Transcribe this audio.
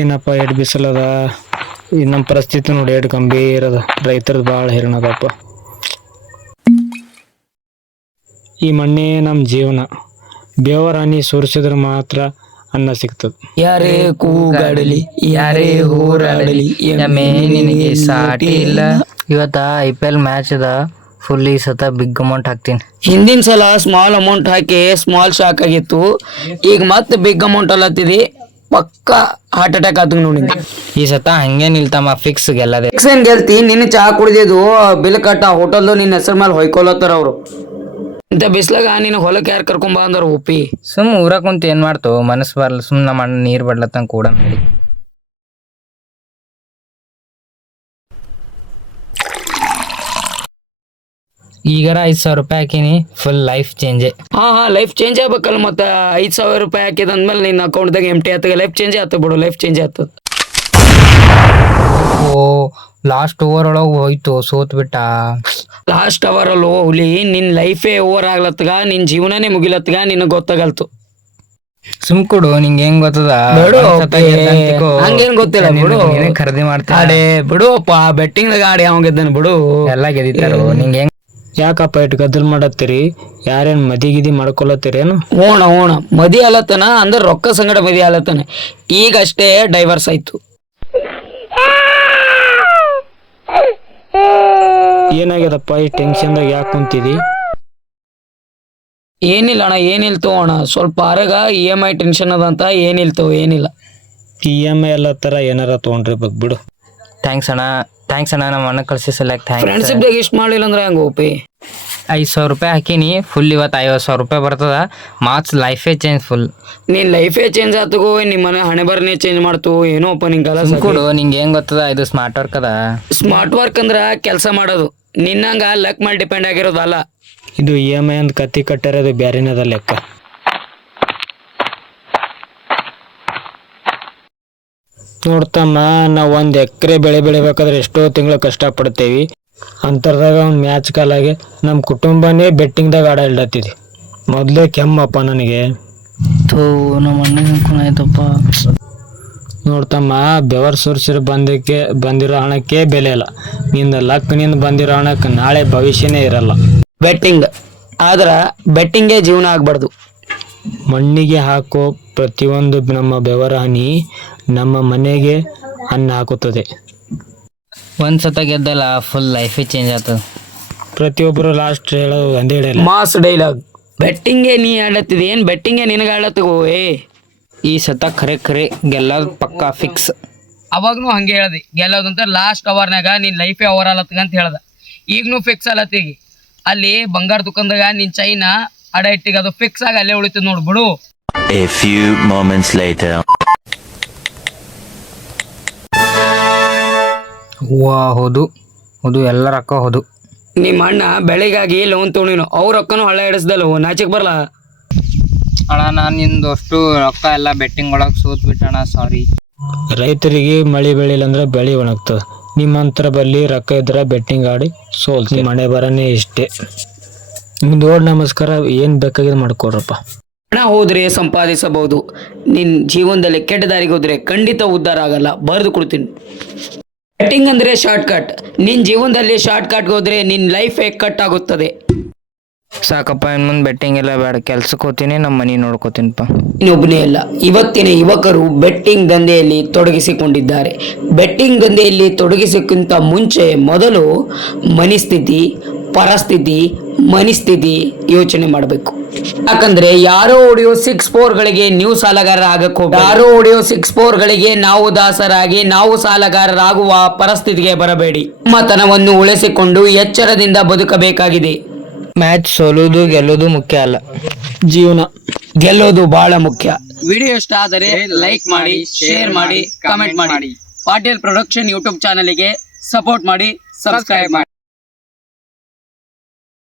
ಏನಪ್ಪ ಎಡ್ ಬಿಸಿಲದ ಈ ನಮ್ಮ ಪರಿಸ್ಥಿತಿ ನೋಡಿ ಎಡ್ ಗಂಭೀರ ಅದ. ರೈತರದ್ದು ಭಾಳ ಹಿರಣದಪ್ಪ. ಈ ಮಣ್ಣೇ ನಮ್ಮ ಜೀವನ. ಬೇವರ ಹನಿ ಸುರಿಸಿದ್ರೆ ಮಾತ್ರ ಅನ್ನ ಸಿಗ್ತದೆ. ಯಾರೇ ಕೂಗಾಡಲಿ ಯಾರೇ ಹೋರಾಡಲಿ ಎಮ್ಮೆ ನಿನಗೆ ಸಾಟಿ ಇಲ್ಲ. ಇವತ್ತ IPL ಮ್ಯಾಚ್ ಅದ. ಫುಲ್ ಈ ಸತ ಬಿಗ್ ಅಮೌಂಟ್ ಹಾಕ್ತೀನಿ. ಹಿಂದಿನ ಸಲ ಸ್ಮಾಲ್ ಅಮೌಂಟ್ ಹಾಕಿ ಸ್ಮಾಲ್ ಶಾಕ್ ಆಗಿತ್ತು. ಈಗ ಮತ್ತೆ ಬಿಗ್ ಅಮೌಂಟ್ ಅಲ್ಲತ್ತಿದಿ, ಪಕ್ಕ ಹಾರ್ಟ್ ಅಟ್ಯಾಕ್ ಆತ ನೋಡಿ. ಈ ಸತ ಹಂಗೆ ನಿಲ್ತಮ್ಮ, ಫಿಕ್ಸ್ ಗೆಲ್ಲದೆ. ಏನ್ ಗೆಲ್ತಿ? ನಿನ್ನ ಚಹಾ ಕುಡಿದಿದ್ದು ಬಿಲ್ ಕಟ್ಟ ಹೋಟೆಲ್ದು ನಿನ್ನ ಹೆಸರು ಮೇಲೆ ಹೊಯ್ಕೊಲತ್ತಾರ ಅವರು. ಇಂಥ ಬಿಸ್ಲಾಗ ನೀನು ಹೊಲಕ್ಕೆ ಯಾರು ಕರ್ಕೊಂಬ ಅಂದ್ರ ಉಪ್ಪಿ. ಸುಮ್ ಊರಾಗ ಕುಂತ ಏನ್ ಮಾಡ್ತು, ಮನಸ್ಸು ಬರಲ್ಲ. ಸುಮ್ ನಮ್ಮ ಅಣ್ಣ ನೀರ್ ಬಡ್ಲತ್ತಂಗ ಕೂಡ ಮಾಡಿ. ಈಗಾರ 5,000 ರೂಪಾಯಿ ಹಾಕಿನಿ, ಫುಲ್ ಲೈಫ್ ಚೇಂಜ್. ಹಾ ಲೈಫ್ ಚೇಂಜ್ ಆಗ್ಬೇಕಲ್ಲ. ಮತ್ತೆ 5,000 ರೂಪಾಯಿ ಹಾಕಿದಂದ್ಮೇಲೆ ನಿನ್ನ ಅಕೌಂಟ್ದಾಗ ಎಂಟಿ ಆತಗ ಲೈಫ್ ಚೇಂಜ್ ಆತ ಬಿಡು. ಲೈಫ್ ಚೇಂಜ್ ಆಗ್ತದ. ಓ ಲಾಸ್ಟ್ ಓವರ್ ಒಳಗೆ ಹೋಯ್ತು, ಸೋತ್ ಬಿಟ್ಟ. ಲಾಸ್ಟ್ ಅವರ್ ಅಲ್ಲಿ ಹುಲಿ, ನಿನ್ ಲೈಫೇ ಓವರ್ ಆಗ್ಲತ್ತಗ, ನಿನ್ ಜೀವನನೇ ಮುಗಿಲತ್ತಗ, ನಿನಗ್ ಗೊತ್ತಾಗಲ್ತು. ಸುಮ್ ಕೊಡು, ನಿಂಗೆ ಹೆಂಗ್ ಗೊತ್ತದ? ಹಂಗೇನ್ ಗೊತ್ತಿಲ್ಲ ಬಿಡು. ಖರೀದಿ ಮಾಡ್ತೀನಿ. ಆಡೇ ಬಿಡು ಅಪ್ಪ, ಬೆಟ್ಟಿಂಗ್ ಗಾಡಿ ಅವ ಗೆದ್ದಾನ ಬಿಡು. ಎಲ್ಲ ಗೆದಿತಾರ. ನಿಂಗೆ ಹೆಂಗ್ ಯಾಕಪ್ಪ ಇಟ್ಟು ಗದ್ದಲ್ ಮಾಡತ್ತೀರಿ? ಯಾರೇನು ಮದಿಗಿದಿ ಮಾಡ್ಕೊಳತ್ತೀರೇನು? ಓಣ ಮದಿ ಆಲತ್ತನ ಅಂದ್ರೆ ರೊಕ್ಕ ಸಂಗಡ ಮದಿ ಆಲತ್ತನ. ಈಗಷ್ಟೇ ಡೈವರ್ಸ್ ಆಯ್ತು. ಏನಾಗ್ಯದಪ್ಪ ಈ ಟೆನ್ಷನ್ದಾಗ ಯಾಕೆ ಕುಂತಿದಿ? ಏನಿಲ್ಲ ಅಣ್ಣ, ಏನಿಲ್ತು ಅಣ್ಣ. ಸ್ವಲ್ಪ ಹೊರಗ EMI ಟೆನ್ಷನ್ ಅದಂತ. ಏನಿಲ್ಲ. EMI ಎಲ್ಲ ತರ ಏನಾರ ತೊಗೊಂಡ್ರಿ ಬಿಡು. ಥ್ಯಾಂಕ್ಸ್ ಅಣ್ಣ ನಮ್ಮ ಅಣ್ಣ ಕಳ್ಸಿ ಸೆಲೆಕ್ಟ್. ಫ್ರೆಂಡ್ಶಿಪ್ ದಾಗ ಇಷ್ಟ ಮಾಡ್ಲಿಲ್ಲ ಅಂದ್ರೆ ಹೆಂಗ ಓಪಿ? 5,000 ರೂಪಾಯಿ ಹಾಕಿನಿ, ಫುಲ್ ಇವತ್ತು 50,000 ರೂಪಾಯಿ ಬರ್ತದ. ಮಾರ್ಕ್ಸ್ ಲೈಫೇ ಚೇಂಜ್ ಫುಲ್. ನೀನ್ ಲೈಫೇ ಚೇಂಜ್ ಆತಗೋ, ನಿಮ್ಮ ಮನೆ ಹಣೆ ಬರನೇ ಚೇಂಜ್ ಮಾಡ್ತು ಏನೋ ಅಪ್ಪ. ನಿನ್ ಕಲ ಕೊಡು, ನಿಂಗೆ ಹೆಂಗ್ ಗೊತ್ತದ? ಇದು ಸ್ಮಾರ್ಟ್ ವರ್ಕ್ ಅದ. ಸ್ಮಾರ್ಟ್ ವರ್ಕ್ ಅಂದ್ರ ಕೆಲಸ ಮಾಡೋದು. ನಿನ್ನಂಗ ಲಕ್ ಮೇಲೆ ಡಿಪೆಂಡ್ ಆಗಿರೋದಲ್ಲ. ಇದು EMI ಅಂತ ಕತ್ತಿ ಕಟ್ಟಿರೋದು ಬ್ಯಾರಿನದ ಲೆಕ್ಕ. ನೋಡ್ತಮ್ಮ, ನಾವು 1 ಎಕರೆ ಬೆಳೆ ಬೆಳಿಬೇಕಾದ್ರೆ ಎಷ್ಟೋ ತಿಂಗಳು ಕಷ್ಟಪಡ್ತೇವಿ. ಅಂತರ್ದಾಗ ಒಂದು ಮ್ಯಾಚ್ ಕಾಲಾಗೆ ನಮ್ಮ ಕುಟುಂಬನೇ ಬೆಟ್ಟಿಂಗ್ದಾಗ ಆಡ ಇಡ್ಲತ್ತಿದ್ವಿ. ಮೊದಲೇ ಕೆಮ್ಮಪ್ಪ ನನಗೆ. ನಮ್ಮ ಅಣ್ಣ ಆಯ್ತಪ್ಪ. ನೋಡ್ತಮ್ಮ, ಬೆವರ್ ಸುರ್ಸಿರ್ ಬಂದಿರೋ ಹಣಕ್ಕೆ ಬೆಲೆ ಇಲ್ಲ. ನಿಂದ ಲಕ್ನಿಂದ ಬಂದಿರೋ ಹಣಕ್ಕೆ ನಾಳೆ ಭವಿಷ್ಯನೇ ಇರಲ್ಲ. ಬೆಟ್ಟಿಂಗ್ ಆದ್ರ ಬೆಟ್ಟಿಂಗೇ ಜೀವನ ಆಗ್ಬಾರ್ದು. ಮಣ್ಣಿಗೆ ಹಾಕೋ ಪ್ರತಿಯೊಂದು ನಮ್ಮ ಬೆವರ ಹನಿ ನಮ್ಮ ಮನೆಗೆ ಅನ್ನ ಹಾಕುತ್ತದೆ. ಒಂದ್ಸತ ಗೆದ್ದಲ್ಲ, ಫುಲ್ ಲೈಫೇ ಚೇಂಜ್ ಆಗ್ತದ. ಪ್ರತಿಯೊಬ್ಬರು ಲಾಸ್ಟ್ ಹೇಳೋದು ಒಂದೇ ಡೈಲಾಗ್, ಮಾಸ್ ಡೈಲಾಗ್. ಬೆಟ್ಟಿಂಗೇ ನೀ ಆಡತ್ತಿದೆ, ಏನ್ ಬೆಟ್ಟಿಂಗೇ ನಿನಗೆ ಆಡತ್ತಗೋ. ಈ ಸತ ಖರೆ ಗೆಲ್ಲೋದು ಪಕ್ಕಾ ಫಿಕ್ಸ್. ಅವಾಗ್ನು ಹಂಗೆ ಹೇಳ್ದೆ, ಗೆಲ್ಲೋದಂತ ಲಾಸ್ಟ್ ಅವರ್ನಾಗ ನಿನ್ ಲೈಫೇ ಅವರ್ ಆಲತ್ತಗ ಅಂತ ಹೇಳ್ದ. ಈಗ್ನು ಫಿಕ್ಸ್ ಆಲತ್ತಿಗಿ. ಅಲ್ಲಿ ಬಂಗಾರ ದುಕಾನ್ದಾಗ ನಿನ್ ಚೈನ ಅಡ ಇಟ್ಟಿಗೆ ಅದು ಫಿಕ್ಸ್ ಆಗಿ ಅಲ್ಲೇ ಉಳಿತದ ನೋಡ್ಬಿಡು. A few moments later. ಹೌದು ಎಲ್ಲ ರೊಕ್ಕ ಹೋದು. ನಿಮ್ಮ ಅಣ್ಣ ಬೆಳಿಗಾಗಿ ಲೋನ್ ತೊಗೊಂಡಿನು, ಅವ್ರ ರೊಕ್ಕನು ಹಳ್ಳ ಹಿಡಿಸ್ದಲ್ಲ. ನಾಚಿಕ್ ಬರಲ್ಲ ಅಣ್ಣ. ನಾನು ನಿಂದು ಅಷ್ಟು ರೊಕ್ಕ ಎಲ್ಲ ಬೆಟ್ಟಿಂಗ್ ಒಳಗೆ ಸೋತ್ ಬಿಟ್ಟಣ, ಸಾರಿ. ರೈತರಿಗೆ ಮಳೆ ಬೆಳಿಲ್ಲ ಅಂದ್ರೆ ಬೆಳೆ ಒಣಗ್ತದ. ನಿಮ್ಮಂತರ ಬಲ್ಲಿ ರೊಕ್ಕ ಇದ್ರ ಬೆಟ್ಟಿಂಗ್ ಆಡಿ ಸೋಲ್ತಿ. ಮಳೆ ಬರನೇ ಇಷ್ಟೇ. ನಿಮ್ದು ನಮಸ್ಕಾರ. ಏನ್ ಬೇಕಾಗಿದೆ ಮಾಡ್ಕೊಡ್ರಪ್ಪ. ಹಣ ಹೋದ್ರೆ ಸಂಪಾದಿಸಬಹುದು, ನಿನ್ ಜೀವನದಲ್ಲಿ ಕೆಟ್ಟ ದಾರಿಗೆ ಹೋದ್ರೆ ಖಂಡಿತ ಉದ್ಧಾರ ಆಗಲ್ಲ. ಬರೆದು ಕೊಡ್ತೀನಿ. ಬೆಟ್ಟಿಂಗ್ ಅಂದ್ರೆ ಶಾರ್ಟ್ ಕಟ್. ನಿನ್ ಜೀವನದಲ್ಲಿ ಶಾರ್ಟ್ ಕಟ್ ಹೋದ್ರೆ ನಿನ್ ಲೈಫ್ ಕಟ್ ಆಗುತ್ತದೆ. ಸಾಕಪ್ಪ, ಇನ್ ಮುಂದೆ ಬೆಟ್ಟಿಂಗ್ ಎಲ್ಲ ಬೇಡ. ಕೆಲ್ಸಕ್ಕೆ ಹೋಗ್ತೀನಿ, ನಮ್ಮ ಮನೆ ನೋಡ್ಕೋತೀನಿಪ್ಪ. ಇನ್ನೊಬ್ಬನೇ ಅಲ್ಲ, ಇವತ್ತಿನ ಯುವಕರು ಬೆಟ್ಟಿಂಗ್ ದಂಧೆಯಲ್ಲಿ ತೊಡಗಿಸಿಕೊಂಡಿದ್ದಾರೆ. ಬೆಟ್ಟಿಂಗ್ ದಂಧೆಯಲ್ಲಿ ತೊಡಗಿಸಕ್ಕಿಂತ ಮುಂಚೆ ಮೊದಲು ಮನಸ್ಥಿತಿ, ಪರಿಸ್ಥಿತಿ, ಮನಸ್ಥಿತಿ ಯೋಚನೆ ಮಾಡಬೇಕು. ಯಾಕಂದ್ರೆ ಯಾರೋ ಹೊಡೆಯೋ 6-4 ಗಳಿಗೆ ನೀವು ಸಾಲಗಾರರ ಆಗಕ್ಕೆ ಹೋಗಿ, ಯಾರೋ ಹೊಡೆಯೋ 6-4 ಗಳಿಗೆ ನಾವು ದಾಸರಾಗಿ ನಾವು ಸಾಲಗಾರರಾಗುವ ಪರಿಸ್ಥಿತಿಗೆ ಬರಬೇಡಿ. ತನವನ್ನು ಉಳಿಸಿಕೊಂಡು ಎಚ್ಚರದಿಂದ ಬದುಕಬೇಕಾಗಿದೆ. ಮ್ಯಾಚ್ ಸೋಲುವುದು ಗೆಲ್ಲುವುದು ಮುಖ್ಯ ಅಲ್ಲ, ಜೀವನ ಗೆಲ್ಲೋದು ಬಹಳ ಮುಖ್ಯ. ವಿಡಿಯೋ ಇಷ್ಟ ಆದರೆ ಲೈಕ್ ಮಾಡಿ, ಶೇರ್ ಮಾಡಿ, ಕಾಮೆಂಟ್ ಮಾಡಿ. ಪಾಟೀಲ್ ಪ್ರೊಡಕ್ಷನ್ ಯೂಟ್ಯೂಬ್ ಚಾನಲ್ಗೆ ಸಪೋರ್ಟ್ ಮಾಡಿ, ಸಬ್ಸ್ಕ್ರೈಬ್ ಮಾಡಿ.